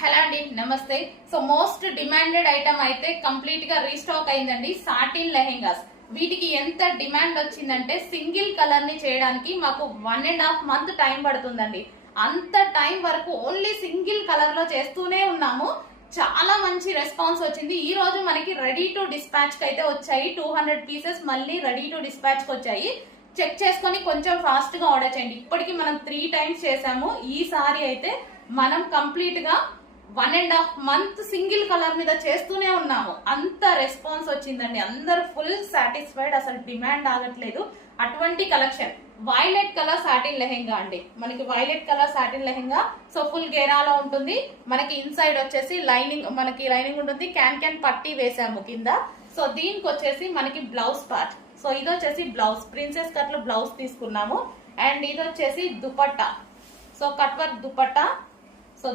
Hello అండి, నమస్తే. So most demanded item అయితే కంప్లీట్ గా రీస్టాక్ అయిందండి. సాటిన్ లెహెంగాస్. వీటికి ఎంత డిమాండ్ వచ్చిందంటే సింగిల్ కలర్ ని చేయడానికి మాకు 1.5 month టైం పడుతుందండి. అంత టైం వరకు ఓన్లీ సింగిల్ కలర్ లో చేస్తూనే ఉన్నాము. చాలా మంచి రెస్పాన్స్ వచ్చింది. ఈ రోజు మనకి రెడీ టు డిస్పాచ్ కి అయితే వచ్చాయి. 200 పీసెస్ మళ్ళీ రెడీ టు డిస్పాచ్ కి వచ్చాయి. చెక్ చేసుకొని కొంచెం ఫాస్ట్ గా ఆర్డర్ చేయండి. ఇప్పటికి మనం 3 times చేసాము. ఈసారి అయితే మనం కంప్లీట్ గా 1.5 month సింగిల్ కలర్ మీద చేస్తూనే ఉన్నాము. అంత రెస్పాన్స్ వచ్చిందండి. అందరు ఫుల్ సాటిస్ఫైడ్. అసలు డిమాండ్ ఆగట్లేదు. అటువంటి collection violet colour satin lehenga అండి. మనకి violet colour satin lehenga. So full గేరాలో ఉంటుంది. మనకి ఇన్సైడ్ వచ్చేసి లైనింగ్ ఉంటుంది. క్యాన్ పట్టీ వేసాము కింద. సో దీనికి వచ్చేసి మనకి బ్లౌజ్ పార్ట్. సో ఇది వచ్చేసి బ్లౌజ్, ప్రిన్సెస్ కట్ లో బ్లౌజ్ తీసుకున్నాము. అండ్ ఇది వచ్చేసి dupatta. So cut work dupatta. So